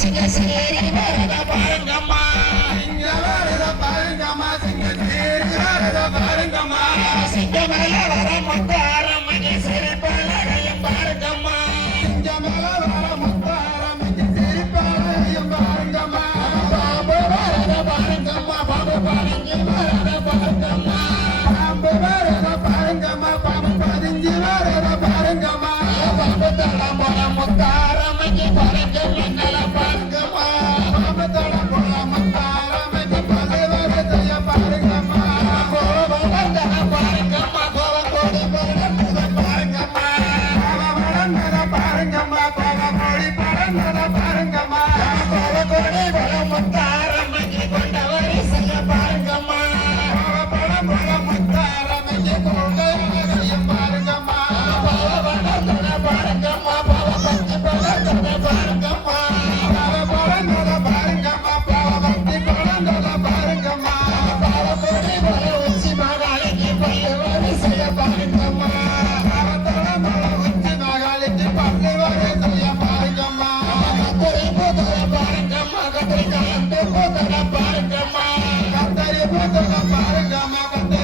சிங்கசேரி வரத பாருங்கம்மா சிங்கமேல வர முத்தாரம்மகி சிரிப்பாளையம் பாருங்கம்மா பாம்பு வரத பாருங்கம்மா பாம்பு பதுங்கி வரத பாருங்கம்மா பாம்பு தடம் போல முத்தாரம்மகி பறக்க மன்னல பாருங்கம்மா கோபம் வந்தன பாருங்கம்மா கோவக்கோடி கோவக்கோடி பல முத்தாரம்மகி கொண்ட வரிசைய பாருங்கம்மா